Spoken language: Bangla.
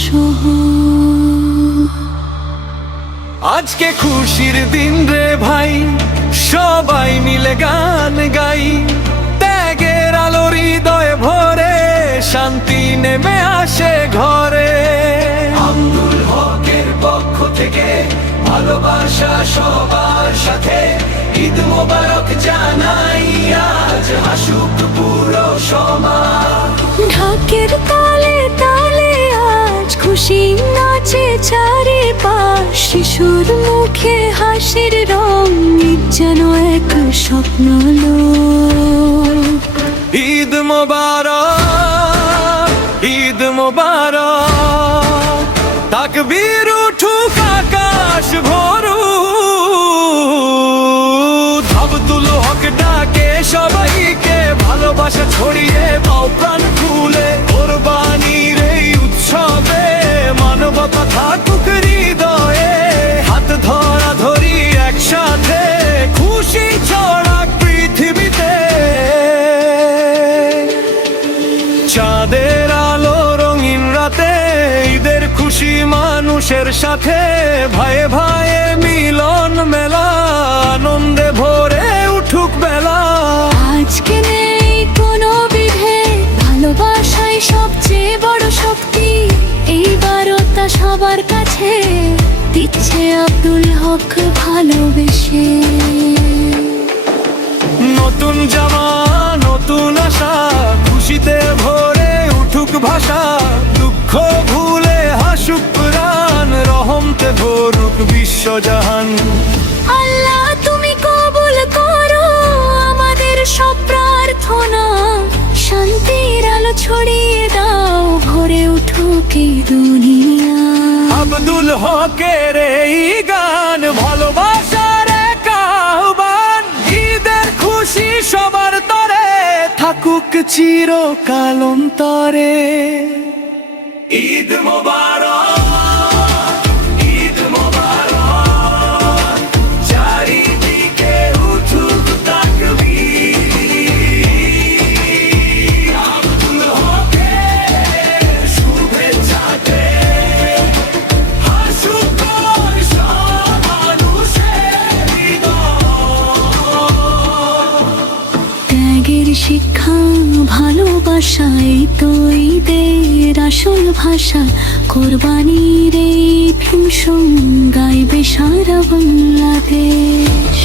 সহ। আজকে খুশির দিন রে ভাই, সবাই মিলে গান গাই, ত্যাগের আলো হৃদয়ে ভরে শান্তি নেমে আসে ঘরে। আব্দুল হকের পক্ষ থেকে ভালোবাসা সবার সাথে, ঈদ মোবারক জানাই আজ হাসুক পুরো সমাজ। ঢাকের তালে তালে আজ খুশি নাচে চারিপাশ, শিশুর মুখে হাসির রং, ঈদ যেন এক স্বপ্ন লোক। ঈদ মোবারক, ঈদ মোবারক, তাকবীর উঠুক আকাশ ভরু। আব্দুল হক ডাকে সবাইকে, ভালোবাসা ছড়িয়ে পাও প্রাণ খুলে। কোরবানির এই উৎসবে মানবতা থাকুক হৃদয়ে, হাত ধরা ধরি একসাথে, খুশি ছড়াক পৃথিবীতে। চাঁদের আলো রঙিন রাতে, ঈদের খুশি মানুষের সাথে, ভাইয়ে ভাইয়ে মিলন মেলা, আনন্দে ভরে উঠুক বেলা। আজকে নেই কোনো বিভেদ, ভালোবাসাই সবচেয়ে বড় শক্তি। এই বারতা সবার কাছে দিচ্ছে আব্দুল হক ভালোবেসে। নতুন জামা নতুন আশা, খুশিতে ভরে উঠুক ভাষা, দুঃখ ভুলে হাসুক প্রাণ, রহমতে ভরুক বিশ্বজাহান। আল্লাহ তুমি কবুল করো আমাদের সব প্রার্থনা, শান্তির আলো ছড়িয়ে দাও, ভরে উঠুক এই দুনিয়া। আব্দুল হকের এই গান ভালোবাসার এক আহ্বান, ঈদের খুশি সবার তরে থাকুক চিরকাল অন্তরে। ঈদ মোবারক, ঈদ মোবারক, চারিদিকে উঠুক তাকবীর। আব্দুল হকের শুভেচ্ছাতে হাসুক সব মানুষের হৃদয়। ত্যাগের শিক্ষা ভালোবাসাই তো ঈদের আসল ভাষা, কোরবানির এই ভীম সং গাইবে সারা বাংলাদেশ।